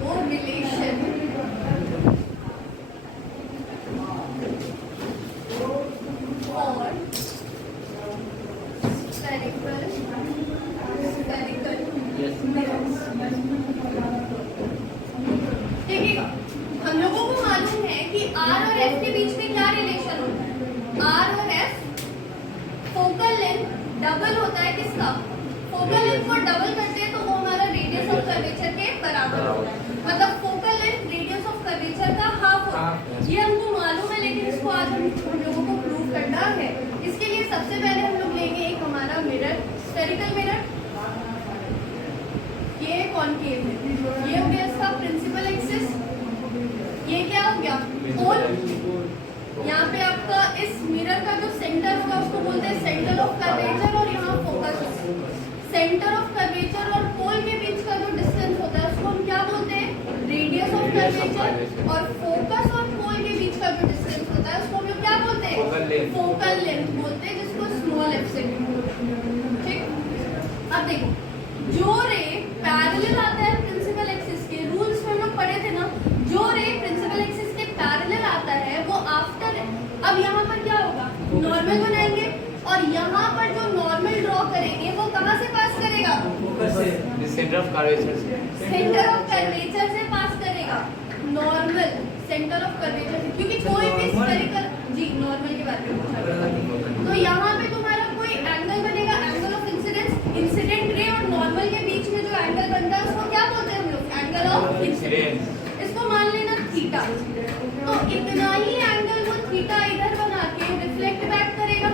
को रिलेशन और स्फेरिकल देखिएगा, हम लोगों को मालूम है कि R और F के बीच में क्या रिलेशन होता है। R और F फोकल लेंथ डबल होता है किसका? फोकल लेंथ को डबल करते हैं तो वो हमारा रेडियस ऑफ कर्वेचर के बराबर होता है। मतलब focal length radius of curvature का हाफ होता है। ये हमको मालूम है, लेकिन इसको आज हम लोगों को प्रूव करना है। इसके लिए सबसे पहले हम लोग लेंगे एक हमारा मिरर, स्फेरिकल मिरर। ये कॉनकेव है, ये हो गया इसका प्रिंसिपल एक्सिस, ये क्या हो गया पोल। यहाँ पे आपका इस मिरर का जो सेंटर होगा उसको बोलते हैं सेंटर ऑफ कर्वेचर, और यहाँ फोकस होगा। सेंटर ऑफ कर्वेचर और पोल के बीच का जो डिस्टेंस होता है उसको हम क्या बोलते हैं? Radius of curvature. और फोकस और पोल के बीच का जो डिस्टेंस होता है उसको हम लोग क्या बोलते हैं? फोकल लेंथ बोलते हैं, जिसको स्मॉल एफ से भी बोलते हैं। ठीक, अब देखो जो रे पैरेलल आता है प्रिंसिपल एक्सिस के, रूल्स में हम लोग पढ़े थे ना, जो रे प्रिंसिपल एक्सिस के पैरेलल आता है वो आफ्टर, अब यहाँ पर क्या होगा? नॉर्मल बनाएंगे, और यहाँ पर जो नॉर्मल ड्रॉ करेंगे वो कहाँ से पास करेगा? सेंटर ऑफ कर्वेचर से। सेंटर ऑफ कर्वेचर से पास करेगा। नॉर्मल सेंटर ऑफ कर्वेचर से, क्योंकि कोई भी स्फेरिकल, जी नॉर्मल के बारे में पूछा गया। तो यहाँ पे तुम्हारा कोई एंगल बनेगा, angle of incidence. Incident ray और नॉर्मल के बीच में जो एंगल बनता है उसको क्या बोलते हैं हम लोग? Angle of incidence. इसको मान लेना थीटा। तो इतना ही एंगल वो थीटा इधर बना के रिफ्लेक्ट बैक करेगा।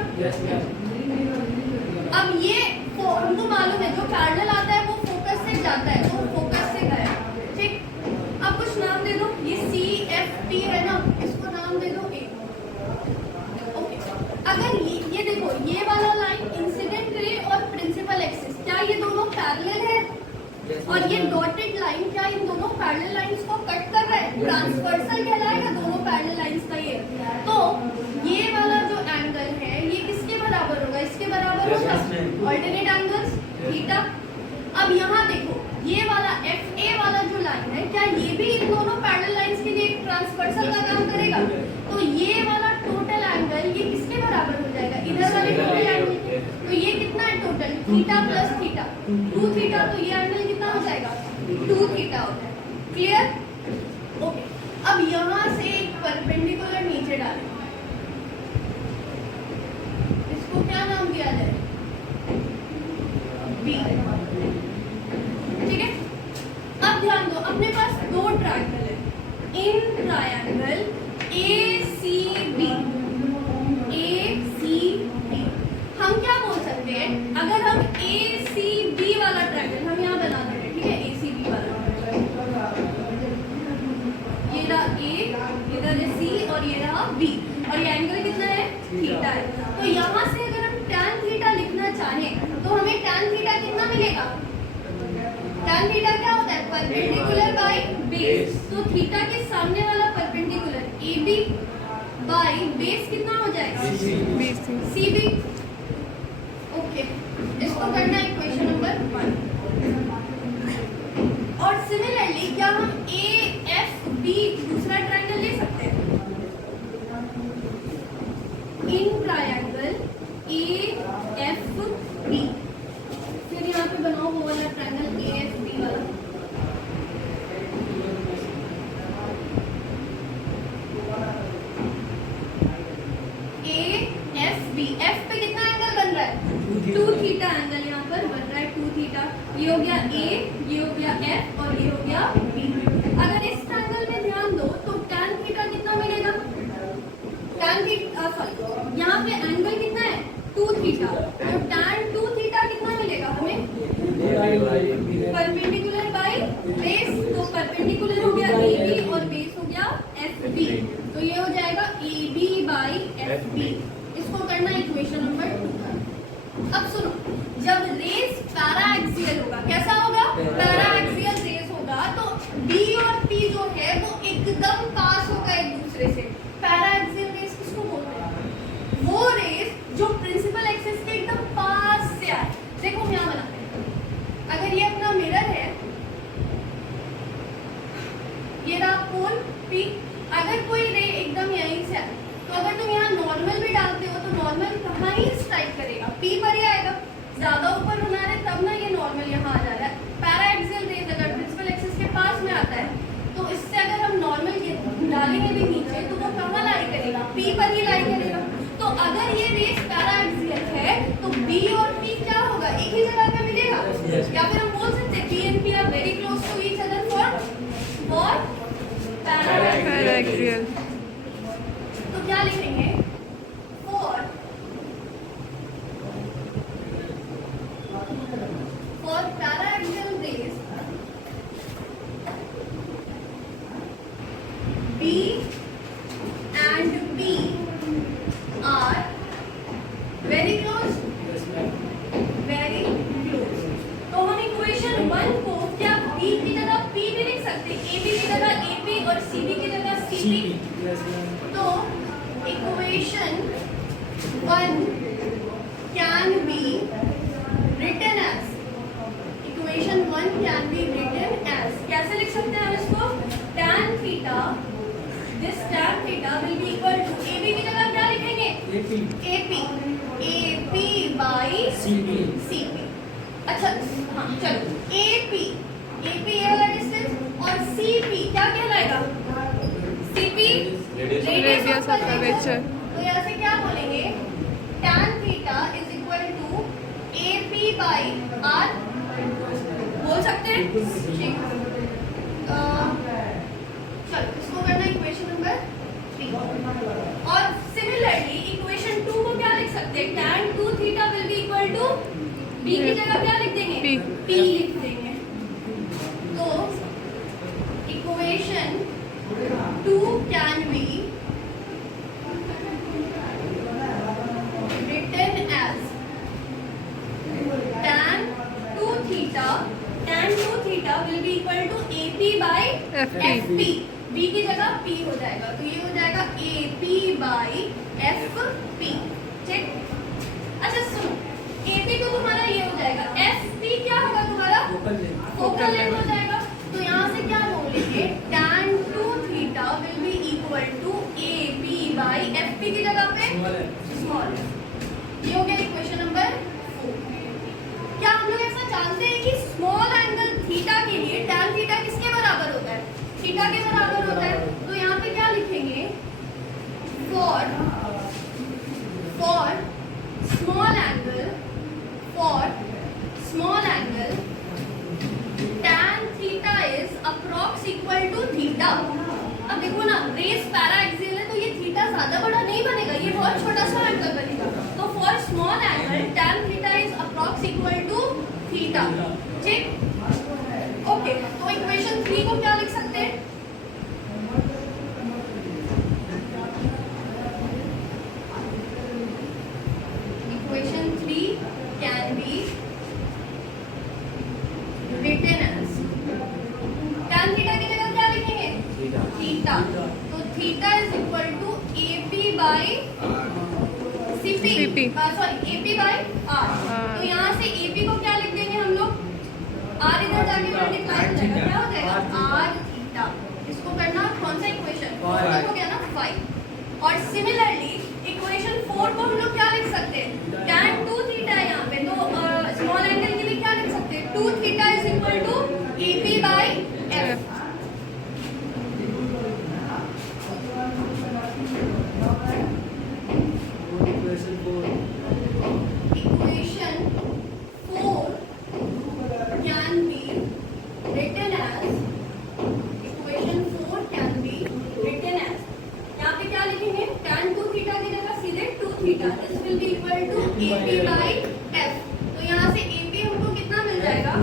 अब ये हमको मालूम है जो पैरेलल आता है वो फोकस से जाता है, वो फोकस से गया। ठीक, अब कुछ नाम दे दो। ये CFT है ना, इसको नाम दे दो A। ओके, अगर ये देखो, ये वाला लाइन इंसिडेंट रे और प्रिंसिपल एक्सिस, क्या ये दोनों पैरेलल है? और ये डॉटेड लाइन क्या इन दोनों पैरेलल लाइंस को कट कर रहा है? ट्रांसवर्सल कहलाएगा दोनों पैरेलल लाइंस का ये। तो ये वाला जो एंगल है ये किसके बराबर होगा? इसके बराबर होगा ऑल्टरनेट एंगल्स थीटा। अब यहाँ देखो, ये वाला FA वाला जो लाइन है, क्या ये भी इन दोनों पैरेलल लाइंस के लिए एक ट्रांसवर्सल का काम करेगा? तो ये वाला टोटल एंगल ये किसके बराबर हो जाएगा? इधर वाले टोटल एंगल के। तो ये कितना है total? Theta plus theta, 2 theta. तो ये एंगल कितना हो जाएगा? 2 थीटा होता है। क्लियर? ओके, अब यहाँ से एक परपेंडिकुलर नीचे डालें, इसको क्या नाम दिया जाए? B। ठीक है, अब ध्यान दो, अपने पास दो ट्रायंगल है। इन ट्रायंगल ACB, हम क्या बोल सकते हैं? अगर हम ACB वाला ट्रायंगल हम यहाँ बना देते हैं, ठीक है, ACB वाला, ये रहा A, इधर है C और ये रहा B, और ये एंगल कितना है? थीटा है। तो यहाँ से अगर हम tan थीटा लिखना चाहें तो हमें tan थीटा कितना मिलेगा? tan थीटा क्या होता है? Perpendicular by base. तो थीटा के सामने वाला परपेंडिकुलर AB बाय बेस कितना हो जाएगा? CB। ओके, इसको करना है इक्वेशन नंबर 1। और सिमिलरली क्या हम AFB दूसरा ट्रायंगल ले सकते हैं? इन ट्रायंगल AFB, फिर यहाँ पे बनाओ वो वाला ट्रायंगल AFB वाला। AFB, F पे कितना एंगल बन रहा है? 2 थीटा एंगल यहाँ पर बन रहा है, 2 थीटा। ये हो गया A, ये हो गया F और ये हो गया B। अगर इस ट्रायंगल में ध्यान दो तो tan थीटा कितना मिलेगा? tan थीटा, सॉरी, यहाँ पे एंगल कितना है? 2 थीटा। तो tan 2 थीटा कितना मिलेगा हमें? Perpendicular by base. तो परपेंडिकुलर हो गया AB और बेस हो गया FB। तो ये हो जाएगा AB बाय FB। इसको करना इक्वेशन नंबर 2। अब सुनो, जब रेस पैराएक्सियल होगा, कैसा होगा? पैराएक्सियल रेस होगा। ये रहा पोल P। अगर कोई रे एकदम यहीं से आए तो अगर तुम यहाँ नॉर्मल भी डालते हो तो नॉर्मल कहाँ ही स्ट्राइक करेगा, P पर ही आएगा। ज्यादा ऊपर बना रहे तब ना ये नॉर्मल यहाँ आ जा रहा है। पैराएक्सियल रेज अगर प्रिंसिपल एक्सिस के पास में आता है तो इससे अगर हम नॉर्मल डालेंगे भी नीचे तो वो कहाँ लाई करेगा, P पर ही लाई करेगा। तो अगर ये रेस पैराएक्सियल है तो B और P क्या होगा, एक ही जगह पे मिलेगा। या फिर हम बोल सकते हैं P and P are very close to each other for paraxial. तो क्या लिखेंगे, for paraxial rays B and P are very close, very close। तो हम इक्वेशन 1 को क्या B की जगह P भी लिख सकते हैं, AB की जगह AP और CB की जगह CP। तो equation 1 can be written as, equation 1 can be written as, कैसे लिख सकते हैं हम इसको, tan theta, this tan theta will be equal to AB की जगह क्या लिखेंगे, AP by CP। अच्छा हाँ चलो, AP ये वाला डिस्टेंस और CP क्या कहलाएगा, CP रेडियस ऑफ कर्वेचर। तो यहाँ से क्या बोलेंगे, tan theta is equal to AP by R, बोल सकते हैं। ठीक, चलो इसको करना इक्वेशन नंबर 3। और सिमिलरली इक्वेशन 2 को क्या लिख सकते हैं, tan 2 theta will be equal to B की जगह क्या लिख देंगे, P लिख देंगे। तो equation 2 can be written as tan 2 theta will be equal to AP by FP। B की जगह P हो जाएगा तो ये हो जाएगा AP by FP। ठीक, अच्छा सुनो, AP तो तुम्हारा ये हो जाएगा, FP क्या होगा तुम्हारा, फोकल लेंथ हो जाएगा। तो यहाँ से क्या बोलेंगे, tan 2 theta will be equal to AP by FP की जगह पे स्मॉल। ये हो गया इक्वेशन नंबर 4। क्या हम लोग ऐसा जानते हैं कि स्मॉल एंगल थीटा के लिए tan थीटा किसके बराबर होता है, थीटा के बराबर होता है। तो यहाँ पे क्या लिखेंगे, for small angle tan theta is approx equal to theta। अब देखो ना, रेस पैराएक्सियल है तो ये थीटा ज्यादा बड़ा नहीं बनेगा, ये बहुत छोटा सा एंगल बनेगा। तो for small angle tan theta is approx equal to theta. ठीक, ओके। तो इक्वेशन 3 को क्या लिख सकते हैं, equation 3 can be written as, tan theta की जगह क्या लिखेंगे, थीटा। तो theta is equal to AP by CP, sorry AP by R। तो यहाँ से AP को क्या लिख देंगे हम लोग, R इधर जाके मल्टीप्लाई हो जाएगा, क्या हो जाएगा R थीटा। इसको करना कौन सा इक्वेशन, हो गया ना 5। और सिमिलरली इक्वेशन 4 को हम लोग क्या लिख सकते हैं, tan 2 थीटा है यहाँ पे, तो स्मॉल एंगल के लिए क्या लिख सकते हैं, 2 theta is equal to AP by F। Equation 4 can be written as, equation 4 can be written as, यहाँ पे क्या लिखेंगे, tan 2 थीटा की जगह सीधे 2 theta, this will be equal to AP by F। तो यहाँ से AP हमको कितना मिल जाएगा,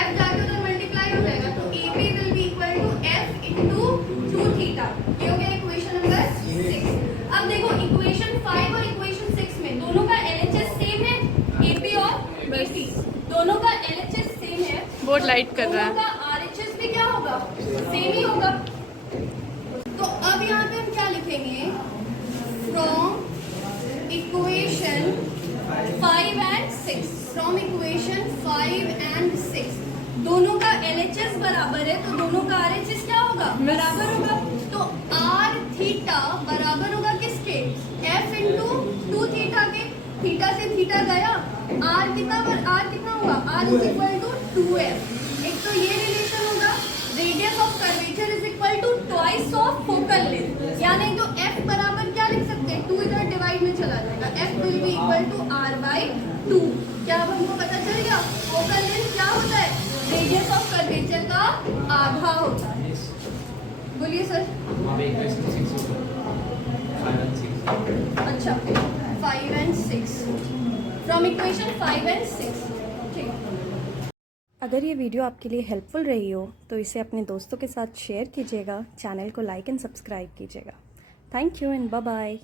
F जाके उधर मल्टीप्लाई हो जाएगा, तो AP will be equal to F into 2 theta. ये हो गया इक्वेशन नंबर 6। अब देखो इक्वेशन 5 और इक्वेशन 6 में दोनों का LHS सेम है, AP और BP दोनों का LHS सेम है, बहुत लाइट कर रहा है, दोनों का RHS भी क्या होगा, सेम ही होगा। तो अब यहाँ पे हम क्या लिखेंगे, from equation 5 and 6, from equation 5 and 6 दोनों का LHS बराबर है तो दोनों का RHS क्या होगा, बराबर होगा, तो आर थीटा बराबर होगा किसके, एफ इंटू 2 थीटा के, थीटा से थीटा गया, आर कितना हुआ, are is equal to 2f। एक तो ये रिलेशन होगा, radius of curvature is equal to twice of focal length, या नहीं तो f बराबर क्या लिख सकते हैं, 2 इधर डिवाइड में चला जाएगा, f will be equal to r by 2। क्या अब हमको पता चल गया फोकल लेंथ क्या होता है, रेडियस ऑफ कर्वेचर का आधा होता है। बोलिए सर। वहाँ पे इक्वेशन 6 होगा, 5 and 6। अच्छा 5 and 6 फ्रॉम इक्वेशन 5 and 6, ठीक। अगर ये वीडियो आपके लिए हेल्पफुल रही हो तो इसे अपने दोस्तों के साथ शेयर कीजिएगा, चैनल को लाइक एंड सब्सक्राइब कीजिएगा। Thank you and bye bye.